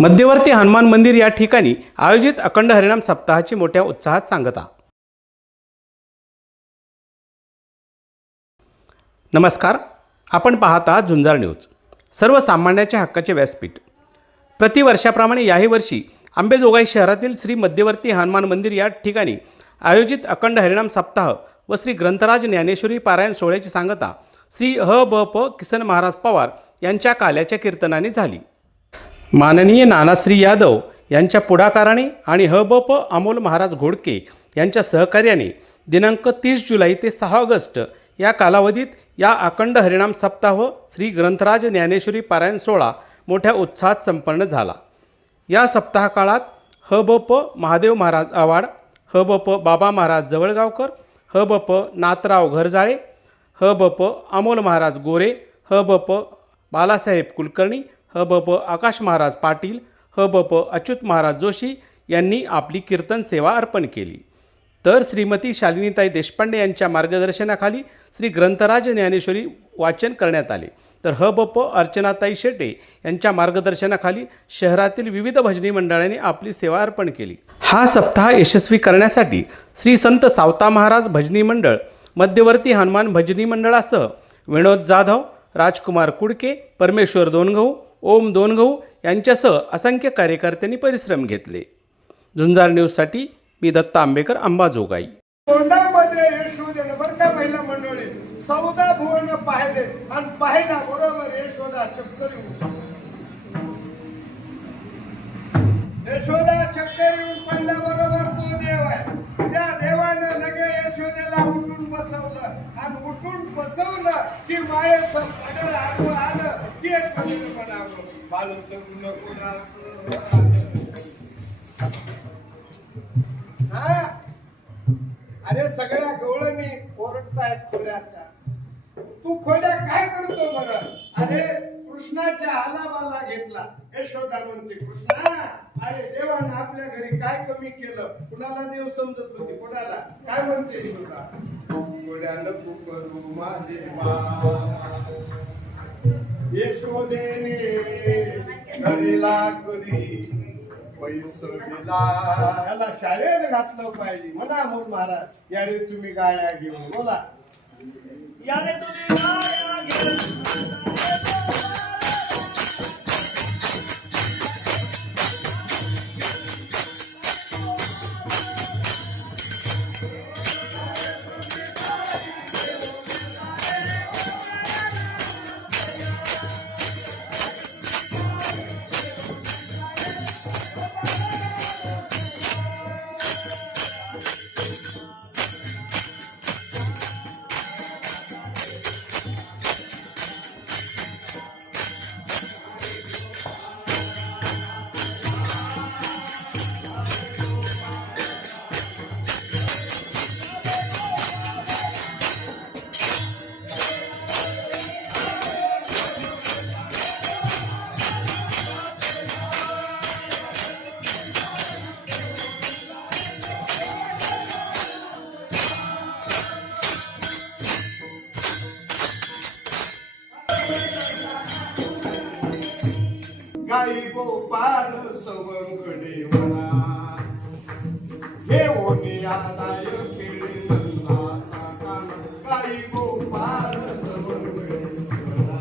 मध्यवर्ती हनुमान मंदिर या ठिकाणी आयोजित अखंड हरिनाम सप्ताहाची मोठ्या उत्साहात सांगता। नमस्कार, आपण पाहता झुंजार न्यूज, सर्वसामान्याच्या हक्काचे व्यासपीठ। प्रतिवर्षाप्रमाणे याही वर्षी अंबेजोगाई शहरातील श्री मध्यवर्ती हनुमान मंदिर या ठिकाणी आयोजित अखंड हरिनाम सप्ताह व श्री ग्रंथराज ज्ञानेश्वरी पारायण सोहळ्याची सांगता श्री ह.ब.प. किसन महाराज पवार यांच्या काल्याच्या कीर्तनाने झाली। माननीय नानाश्री यादव यांच्या पुढाकाराने आणि ह.ब.प. अमोल महाराज घोडके यांच्या सहकार्याने दिनांक 30 जुलै ते 6 ऑगस्ट या कालावधीत या अखंड हरिनाम सप्ताह श्री ग्रंथराज ज्ञानेश्वरी पारायण सोहळा मोठ्या उत्साहात संपन्न झाला। या सप्ताह काळात ह.ब.प. महादेव महाराज आवाड, ह.ब.प. बाबा महाराज जवळगावकर, ह.ब.प. नाथराव घरजाळे, ह.ब.प. अमोल महाराज गोरे, ह.ब.प. बालासाहेब कुलकर्णी, ह.ब.प. आकाश महाराज पाटील, ह.ब.प. अच्युत महाराज जोशी यांनी आपली कीर्तन सेवा अर्पण केली। तर श्रीमती शालिनीताई देशपांडे यांच्या मार्गदर्शनाखाली श्री ग्रंथराज ज्ञानेश्वरी वाचन करण्यात आले। तर ह.ब.प. अर्चनाताई शेटे यांच्या मार्गदर्शनाखाली शहरातील विविध भजनी मंडळांनी आपली सेवा अर्पण केली। हा सप्ताह यशस्वी करण्यासाठी श्री संत सावता महाराज भजनी मंडळ, मध्यवर्ती हनुमान भजनी मंडळासह विनोद जाधव, राजकुमार कुडके, परमेश्वर दोनगहू, ओम दोनगहू यांच्यासह असंख्य कार्यकर्त्यांनी परिश्रम घेतले। झुंजार न्यूजसाठी मी दत्ता आंबेकर, अंबाजोगाई। तोंडामध्ये यशोदेनं बरं का महिला मंडळी 14 भुवन पाहिले आणि पाहिला बरोबर यशोदा चक्कर येऊन पडल्याबरोबर तो देव आहे। त्या देवानं लगे यशोदेला उठून बसवलं आणि उठून बसवलं की मायेचं पडळ आडवं आलं की यशोदेनं म्हणावं बाळू सगुण कोणाचं हा। अरे सगळ्या गवळणी ओरडतायत खोड्याच्या, तू खोड्या काय करतो बरं? अरे कृष्णाच्या आलाबाला घेतला। यशोदा म्हणते कृष्णा, अरे देवानं आपल्या घरी काय कमी केलं? कुणाला देव समजत होती, कोणाला? काय म्हणते यशोदा? खोड्या नको करू माझे बाप, यशोदेने घरीला करी याला शाळेत घातलं पाहिजे म्हणा अमोल महाराज। यारे तुम्ही गाया घेऊन बोला, यारे तुम्ही गाया घेऊन गाई गोपाळ सवंगडे म्हणा घेऊन यादाय खेळी नंदाचा कान। गाई गोपाळ सवंगडे म्हणा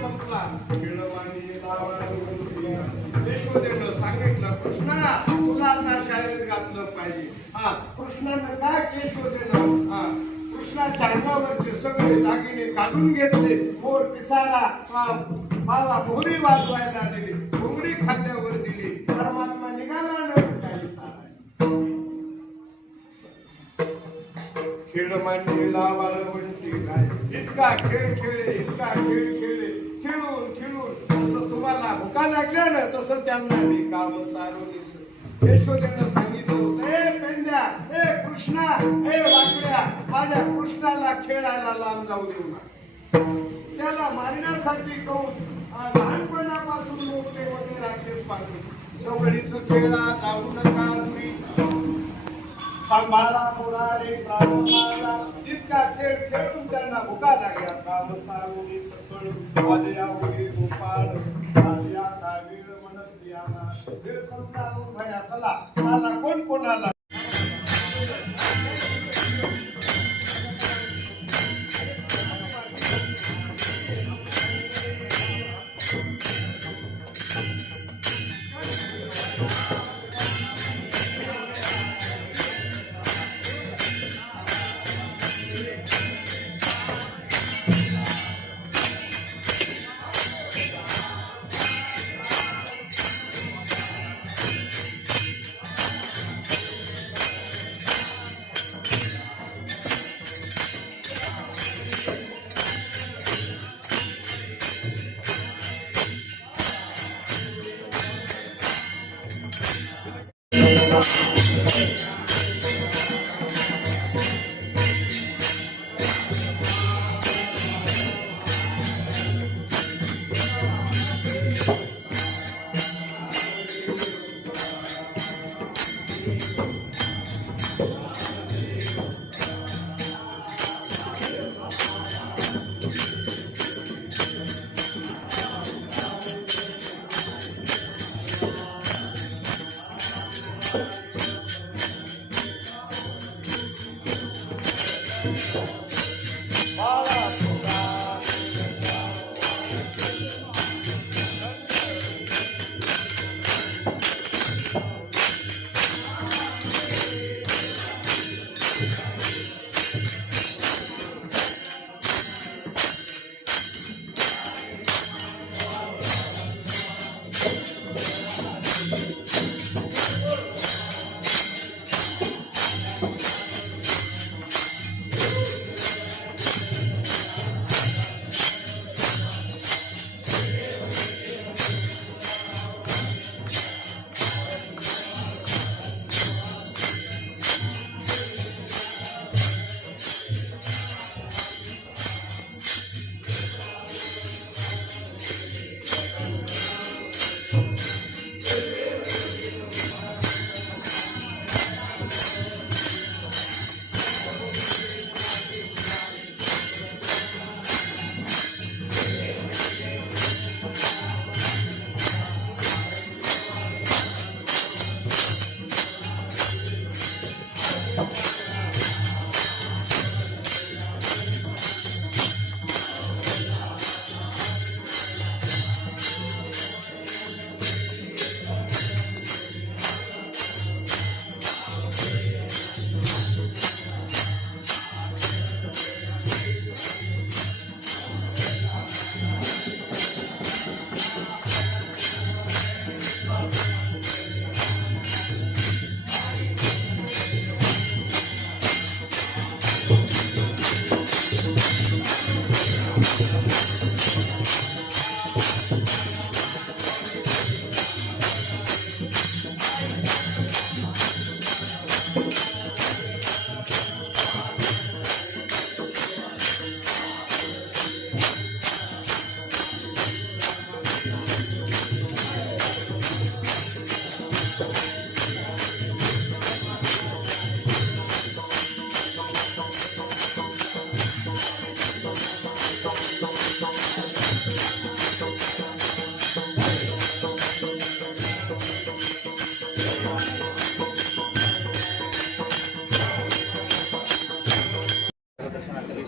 संपला खेळवाणी लावणी। यशोदेनं सांगितलं कृष्णा तुला आता शाळेत घातलं पाहिजे। हा कृष्णानं काय यशोदेनं कृष्णाच्या अंगावरचे सगळे दागिने काढून घेतले, मोर पिसारा बाबा मोहरी वाजवायला दिली, घोंगडी खांद्यावर दिली। परमात्मा निघाला न खेळ मांडीला वाळवंटी गाय। इतका खेळ खेळले, इतका खेळ खेळले, खेळून खेळून असं तुम्हाला भुका लागल्या ना तसं त्यांना मी काम सारून दिसत। यशोदेनं सांगितलं होतं, ए पेंद्या, ए कृष्णा, ए वाकड्या, माझ्या कृष्णाला खेळायला लांब जाऊ देऊ नका। त्याला मारण्यासाठी कौस लहानपणापासून मोठे मोठे राक्षस पाठवले। चवळीचं खेळा जाऊ नका दुरी, सांभाळा मुरारे प्राणमाला। इतका खेळ खेळून त्यांना भुका लागल्या। काम सारून सकळ वाजया होई गोपाळ, वाजया कावीळ म्हणत गणपती आला दीड संस्था आणून भया चला आला कोण कोणाला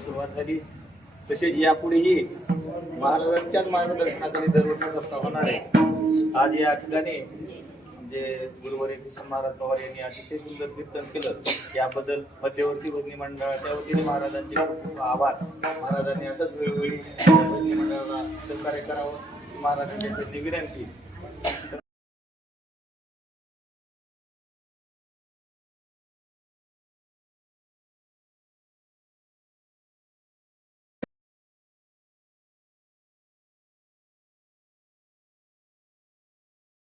सुरुवात झाली तसेच यापुढेही महाराजांच्याच मार्गदर्शनाखाली दरवर्षी सप्ताह होणार आहे. आज या ठिकाणी म्हणजे गुरुवारी महाराज पवार यांनी अतिशय सुंदर कीर्तन केलं. याबद्दल मध्यवर्ती भजनी मंडळाच्या वतीने महाराजांचे खूप खूप आभार. महाराजांनी असंच वेळोवेळी भजनी मंडळाला सहकार्य करावं महाराजांच्या विनंती.